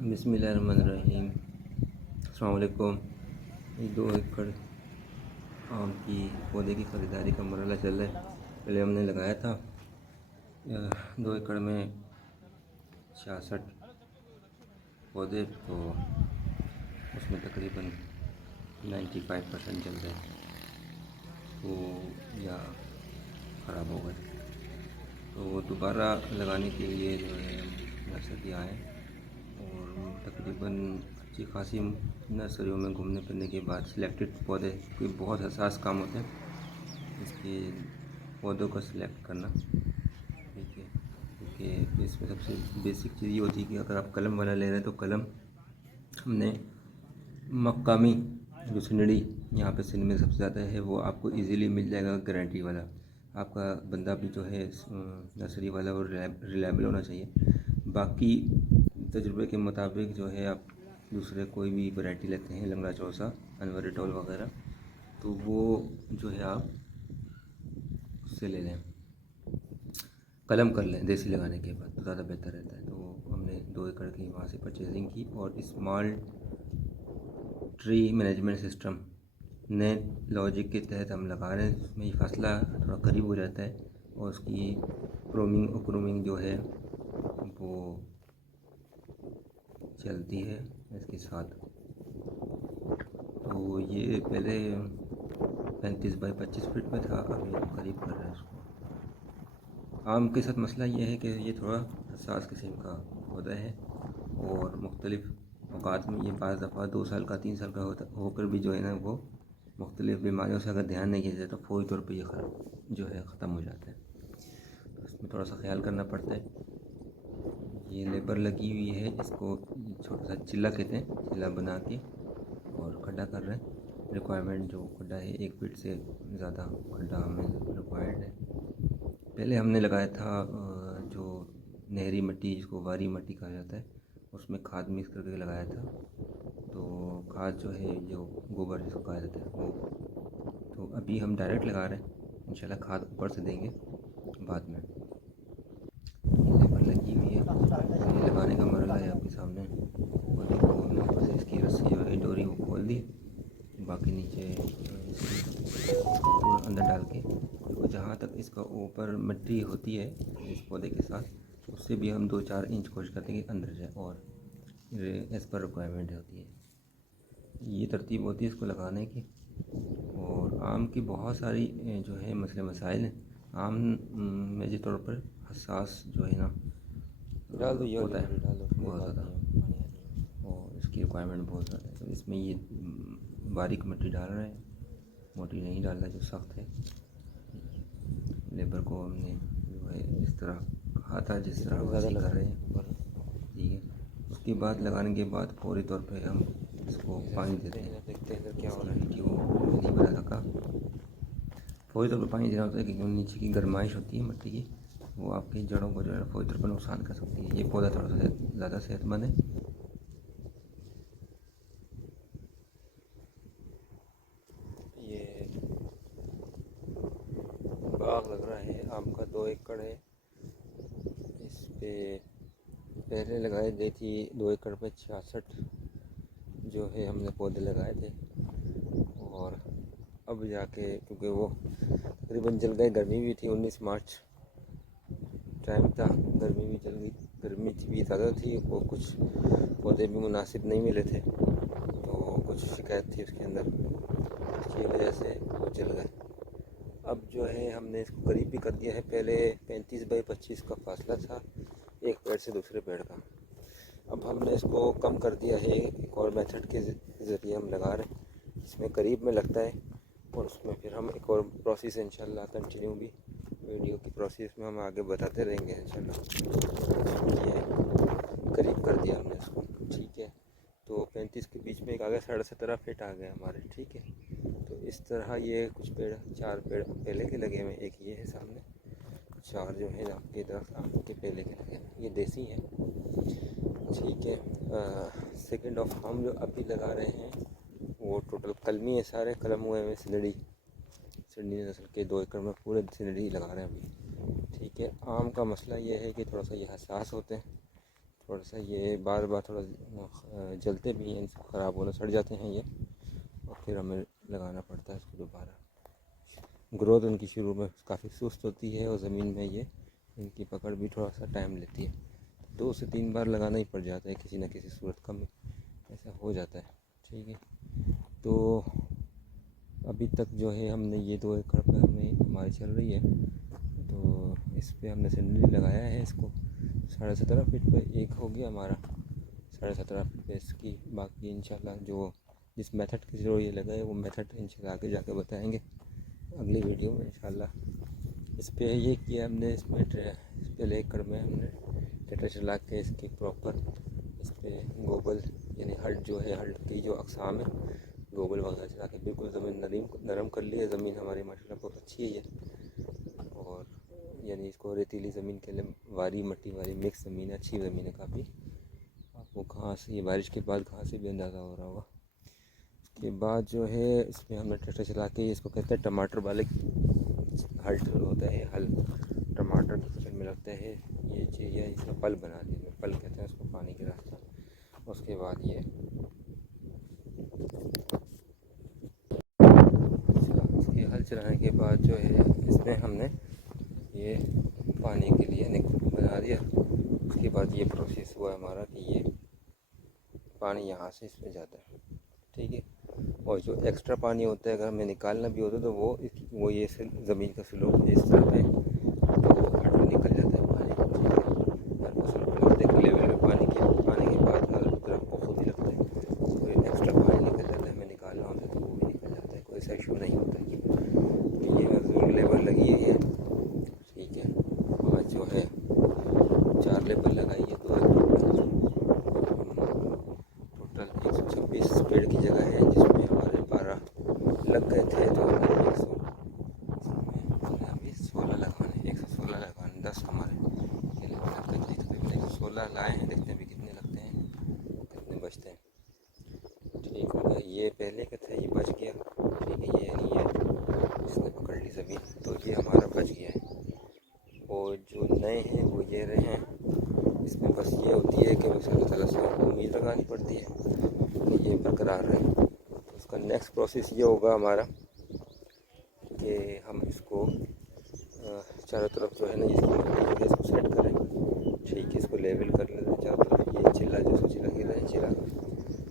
बिस्मिल्लाहिर्रहमानिर्रहीम। अस्सलाम वालेकुम। ये 2 एकड़ आम की पौधे की ख़रीदारी का मरहला चल रहा है। पहले हमने लगाया था 2 एकड़ में 66 पौधे, तो उसमें तकरीबन 95% जल गए, तो या ख़राब हो गए। तो दोबारा लगाने के लिए जो है हम नर्सरी आए और तकरीबन अच्छी खासी नर्सरियों में घूमने फिरने के बाद सिलेक्टेड पौधे, कोई बहुत हसास काम होते हैं इसके पौधों को सिलेक्ट करना, ठीक है। क्योंकि इसमें सबसे बेसिक चीज़ ये होती है कि अगर आप कलम वाला ले रहे हैं तो कलम हमने मकामी जो सिनड़ी यहाँ पे सिंध में सबसे ज़्यादा है वो आपको इजीली मिल जाएगा, गारंटी वाला। आपका बंदा भी जो है नर्सरी वाला वो रिलायबल होना चाहिए। बाकी तजुर्बे के मुताबिक जो है आप दूसरे कोई भी वैरायटी लेते हैं, लंगड़ा चौसा, अनवरटोल वगैरह, तो वो जो है आप उससे ले लें, कलम कर लें देसी लगाने के बाद, तो ज़्यादा बेहतर रहता है। तो हमने 2 एकड़ की वहाँ से परचेजिंग की और स्मॉल ट्री मैनेजमेंट सिस्टम नए लॉजिक के तहत हम लगा रहे हैं। उसमें फासला थोड़ा करीब हो जाता है और उसकी प्रूनिंग और ग्रूमिंग जो है वो चलती है इसके साथ। तो ये पहले 35 बाई 25 फीट में था, अभी हम करीब कर रहे हैं उसको। आम के साथ मसला ये है कि ये थोड़ा हसास किस्म का पौधा है और मुख्तलिफ़ औकात में ये बाज़ दफ़ा 2 साल का 3 साल का होकर भी जो है ना वो मुख्तलिफ़ बीमारियों से अगर ध्यान नहीं किया जाए तो फौरी तौर पर ये जो है ख़त्म हो जाता है। तो इसमें थोड़ा सा ख्याल करना पड़ता है। ये लेबर लगी हुई है, इसको छोटा सा चिल्ला कहते हैं, चिल्ला बना के और खड्डा कर रहे हैं। रिक्वायरमेंट जो खड्डा है 1 फीट से ज़्यादा खड्डा हमें रिक्वायर्ड है। पहले हमने लगाया था जो नहरी मिट्टी जिसको वारी मिट्टी कहा जाता है, उसमें खाद मिक्स करके लगाया था। तो खाद जो है जो गोबर जिसको कहा जाता है वो, तो अभी हम डायरेक्ट लगा रहे हैं, इंशाल्लाह खाद ऊपर से देंगे बाद में। ये लेबर लगी हुई है, ये लगाने का मरहला है आपके सामने। और देखो हमने ऊपर से इसकी रस्सी जो है डोरी वो खोल दी, बाकी नीचे इसको पूरा अंदर डाल के, देखो जहाँ तक इसका ऊपर मिट्टी होती है इस पौधे के साथ, उससे भी हम 2-4 इंच कोशिश करते हैं कि अंदर जाए, और एज़ पर रिक्वायरमेंट होती है। ये तरतीब होती है इसको लगाने की। और आम की बहुत सारी जो है मसले मसाइल हैं। आम मेजर तौर पर हसास जो है ना डाल दो, ये वाली होता है मिट्टी डाल दो, कोई बहुत बात ज़्यादा, नहीं है, पानी आ जाएगा। और इसकी रिक्वायरमेंट बहुत ज़्यादा है। तो इसमें ये बारीक मिट्टी डाल रहे हैं, मोटी नहीं डाल रहा जो सख्त है। लेबर को हमने जो है इस तरह कहा था जिस तरह कितनी ज़्यादा वैसे ही कर लगा रहे हैं, ठीक है। उसके बाद लगाने के बाद फौरी तौर पे हम इसको पानी देते हैं। देखते हैं इधर क्या हो इसकी रहा है। वीडियो नहीं बना सका। फौरी तौर पर पानी देना होता है क्योंकि नीचे की गर्माइश होती है मिट्टी की, वो आपकी जड़ों को जो है फौरी तौर पर नुकसान कर सकती है। ये पौधा थोड़ा सा ज़्यादा सेहतमंद है। ये बाग लग रहा है आम का, 2 एकड़ है। इस पे पहले लगाई गई थी 2 एकड़ पे 66 जो है हमने पौधे लगाए थे, और अब जाके क्योंकि वो तकरीबन जल गए, गर्मी भी थी, 19 मार्च टाइम था, गर्मी भी चल गई, गर्मी भी ज़्यादा थी, वो कुछ पौधे भी मुनासिब नहीं मिले थे, तो कुछ शिकायत थी उसके अंदर, इसकी वजह से वो जल गए। अब जो है हमने इसको करीब भी कर दिया है। पहले 35 बाई 25 का फासला था एक पेड़ से दूसरे पेड़ का, अब हमने इसको कम कर दिया है। एक और मेथड के ज़रिए हम लगा रहे हैं, इसमें करीब में लगता है और उसमें फिर हम एक और प्रोसेस इंशाल्लाह कंटिन्यू भी वीडियो की प्रोसेस में हम आगे बताते रहेंगे इंशाल्लाह। ये करीब कर दिया हमने इसको, ठीक है। तो 35 के बीच में एक आ गया, 17.5 फीट आ गया हमारे, ठीक है। तो इस तरह ये कुछ पेड़, 4 पेड़ पहले के लगे हुए, एक ये है सामने, 4 जो है आपके दरख्त आम के पहले के लगे हुए, ये देसी हैं, ठीक है। सेकंड ऑफ हम जो अभी लगा रहे हैं वो टोटल कलमी है, सारे कलम हुए हैं सिनड़ी नस्ल के। 2 एकड़ में पूरे सिनड़ी लगा रहे हैं अभी, ठीक है। आम का मसला ये है कि थोड़ा सा ये हसास होते हैं, थोड़ा सा ये बार बार थोड़ा जलते भी हैं, ख़राब होना सड़ जाते हैं ये, और फिर हमें लगाना पड़ता है इसको दोबारा। ग्रोथ इनकी शुरू में काफ़ी सुस्त होती है और ज़मीन में ये इनकी पकड़ भी थोड़ा सा टाइम लेती है। 2 से 3 बार लगाना ही पड़ जाता है किसी न किसी सूरत का में, ऐसा हो जाता है। ठीक है, तो अभी तक जो है हमने ये 2 एकड़ पे हमारी चल रही है, तो इस पे हमने सिंडली लगाया है इसको 17.5 फीट पे एक हो गया हमारा 17.5 फीट पे इसकी। बाकी इंशाल्लाह जो जिस मेथड के जो ये लगाए वो मेथड इंशाल्लाह आगे जाके बताएंगे अगली वीडियो में इंशाल्लाह। इस पे ये किया हमने, इसमें इस पे एकड़ में हमने ट्रैक्टर चला के इसकी प्रॉपर इस पे गोबल यानी हल्ट जो है, हल्ट की जो अक़साम है गोबल वगैरह चला के बिल्कुल ज़मीन नरम कर ली है। ज़मीन हमारी माशाल्लाह बहुत अच्छी है ये, और यानी इसको रेतीली ज़मीन के लिए वारी मट्टी वाली मिक्स ज़मीन है, अच्छी ज़मीन है काफ़ी। आपको घास ये बारिश के बाद घास से भी अंदाज़ा हो रहा होगा। उसके बाद जो है इसमें हमने ट्रैक्टर चला के, इसको कहते हैं टमाटर वाले हल्ट होता है, हल टमाटर की फसल में लगता है ये चीज़, या इसमें पल बना दिया, पल कहते हैं उसको, पानी के रास्ता। उसके बाद ये इसके हल चलाने के बाद जो है इसमें हमने ये पानी के लिए बना दिया। उसके बाद ये प्रोसेस हुआ हमारा कि ये पानी यहाँ से इसमें जाता है। ठीक है, और जो एक्स्ट्रा पानी होता है अगर हमें निकालना भी होता है तो वो ये ज़मीन का स्लोप इस तरह है तो वो हट में निकल जाता है पानी। हर फसल को लगता है लेवल में पानी के आने के बाद हर तरफ को खुद ही लगता है, कोई एक्स्ट्रा पानी निकल जाता है, हमें निकालना होता है तो वो भी निकल जाता है, कोई ऐसा इशू नहीं होता है। तो ये लेबर लगी है ये, ठीक है। आज जो है 4 लेबर लगाई है, 2 टोटल 126 पेड़ की जगह है, जिसमें हमारे 12 लग गए थे, तो हमने 16 लगवाने, 116 लगवाने, 10 हमारे केले में लग गए थे, तकरीबन 116 लाए हैं। देखते हैं अभी कितने लगते हैं, कितने बचते हैं। ठीक हो गया, ये पहले के थे, ये बच गया। ठीक है, ये नहीं है इसने पकड़ ली ज़मीन, तो ये हमारा बच गया है। और जो नए हैं वो ये रहे हैं, इसमें बस ये होती है कि बस अल्लाह ताला से उम्मीद लगानी पड़ती है कि ये बरकरार रहे। तो उसका नेक्स्ट प्रोसेस ये होगा हमारा कि हम इसको चारों तरफ जो है ना इसकी मट्टी जो है इसको सेट करें। ठीक है, इसको लेवल कर लेते हैं चारों तरफ, ये चिल्ला जो चिल्ला गिरा है चिल्ला,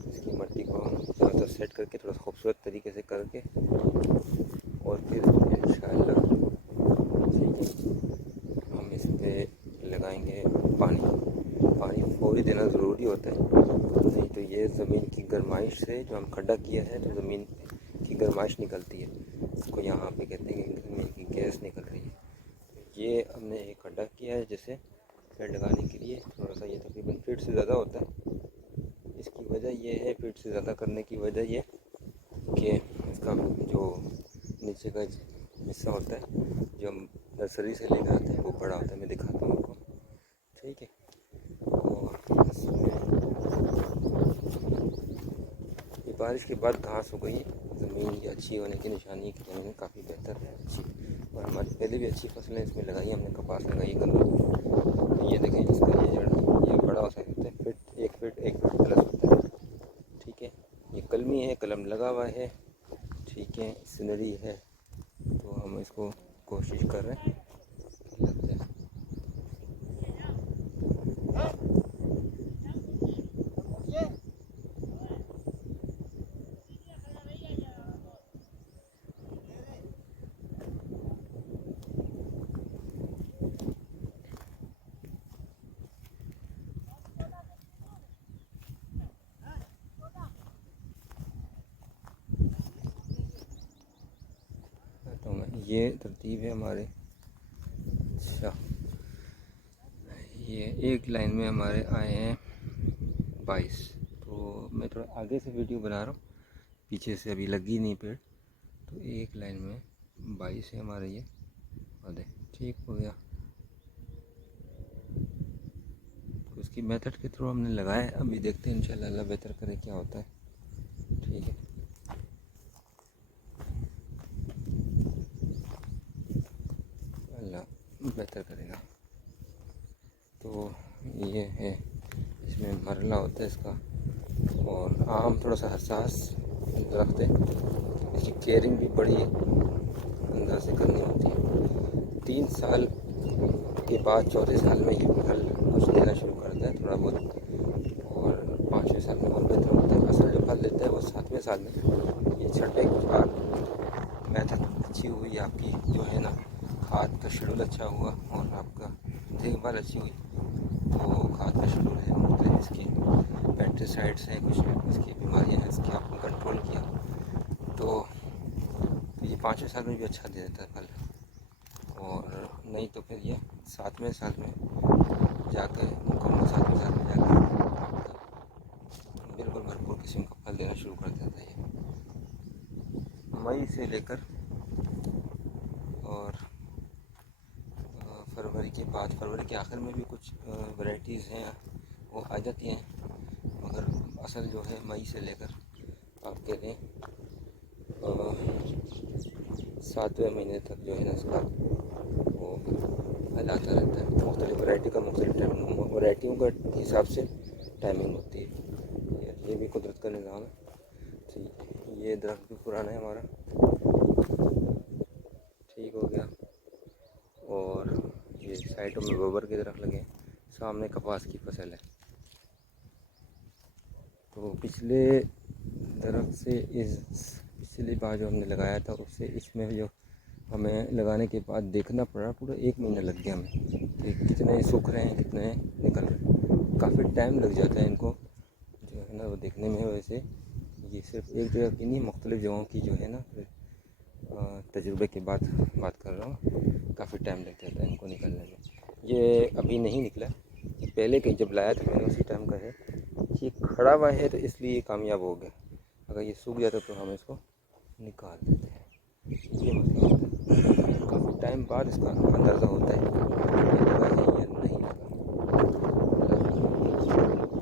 इसकी मट्टी को हम चारों तरफ सेट करके थोड़ा खूबसूरत तरीके से करके, और फिर इंशाअल्लाह ठीक है हम इस पर लगाएंगे पानी फौरी देना ज़रूरी होता है, नहीं तो ये ज़मीन की गर्माइश से जो हम खड्डा किया है तो ज़मीन की गर्माइश निकलती है, इसको यहाँ पे कहते हैं कि ज़मीन की गैस निकल रही है। तो ये हमने एक खड्डा किया है जैसे पेड़ लगाने के लिए, थोड़ा सा ये तकरीबन फीट से ज़्यादा होता है। इसकी वजह ये है, फीट से ज़्यादा करने की वजह ये कि इसका जो नीचे का हिस्सा होता है जो हम नर्सरी से लेकर आते हैं वो बड़ा होता है, मैं दिखाता हूँ आपको। ठीक है, और ये बारिश के बाद घास हो गई, ज़मीन ये अच्छी होने की निशानी है कि ज़मीन काफ़ी बेहतर है, अच्छी। और हमारी पहले भी अच्छी फसलें इसमें लगाई, हमने कपास लगाई कलम, ये देखें इसका ये जड़ ये बड़ा हो सकता है, फीट 1 फीट प्लस होता है। ठीक है, ये कलमी है, कलम लगा हुआ है। ठीक है, सीनरी है, तो हम इसको कोशिश कर रहे हैं लगता है। तो ये तरतीब है हमारे। अच्छा, ये एक लाइन में हमारे आए हैं 22, तो मैं थोड़ा आगे से वीडियो बना रहा हूँ, पीछे से अभी लगी नहीं पेड़, तो एक लाइन में 22 है हमारे ये पौधे। ठीक हो गया, तो उसकी मेथड के थ्रू हमने लगाया है, अभी देखते हैं इंशाल्लाह अल्लाह बेहतर करे क्या होता है। ठीक है, अल्लाह बेहतर करेगा। तो ये है इसमें मरला होता है इसका। और आम थोड़ा सा हसास दरख्त है, इसकी केयरिंग भी बड़ी अंदाज से करनी होती है। 3 साल के बाद चौथे साल में ये फल कुछ देना शुरू करता है थोड़ा बहुत, और 5वें साल में और बेहतर होता है। असल जो फल देता है वो 7वें साल में। ये छठे बार मेथड अच्छी हुई आपकी, जो है ना, खाद का शेड्यूल अच्छा हुआ और आपका देखभाल अच्छी हुई, तो खाद का शेड्यूल है मतलब इसकी पेस्टिसाइड्स हैं, कुछ इसकी बीमारियां हैं, इसकी आपने कंट्रोल किया तो ये 5वें साल में भी अच्छा दे देता है फल। और नहीं तो फिर ये 7वें साल में जाके मुकम्मल 7वें साल में जाके बिल्कुल भरपूर किस्म का फल देना शुरू कर देता है। मई से लेकर और फरवरी के बाद, फरवरी के आखिर में भी कुछ वैरायटीज़ हैं वो आ जाती हैं, मगर असल जो है मई से लेकर आप कह लें 7वें महीने तक जो है ना इसका वो फल आता रहता है। मुख्तलिफ वैरायटी का मुख्तलिफ टाइम, वैरायटियों का हिसाब से टाइमिंग होती है। ये भी कुदरत का निज़ाम है। तो ये दरख्त भी पुराना है हमारा, ठीक हो गया। और ये साइडों में गोबर के दरख्त लगे, सामने कपास की फसल है। तो पिछले दरख्त से इस पिछली बार जो हमने लगाया था उससे इसमें जो हमें लगाने के बाद देखना पड़ा, पूरा 1 महीना लग गया हमें कि कितने सूख रहे हैं कितने निकल रहे हैं। काफ़ी टाइम लग जाता है इनको जो है ना वो देखने में। वैसे ये सिर्फ एक जगह की नहीं, मुख्तलिफ जगहों की जो है ना तजुर्बे के बाद बात कर रहा हूँ, काफ़ी टाइम लग जाता है इनको निकलने में। ये अभी नहीं निकला, पहले कहीं जब लाया था मैंने उसी टाइम का है। ये खड़ा हुआ है तो इसलिए कामयाब हो गया, अगर ये सूख जाता तो हम इसको निकाल देते हैं। ये मसला होता है, काफ़ी टाइम बाद इसका अंदाज़ा होता है ये लगा है या नहीं लगा।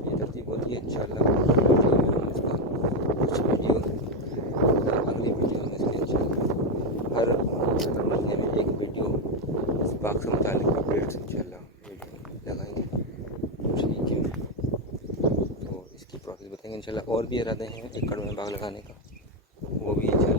ये तरतीब होती है इंशाल्लाह। हम इसका कुछ वीडियो, अगली वीडियो में इसके इंशाल्लाह हर महीने में एक वीडियो इस बाग से मुताल्लिक़ अपडेट्स इंशाल्लाह वीडियो लगाएंगे, ठीक है। तो इसकी प्रोसेस बताएंगे इंशाल्लाह। और भी इरादे हैं एकड़ में बाग लगाने का, वो भी इंशाल्लाह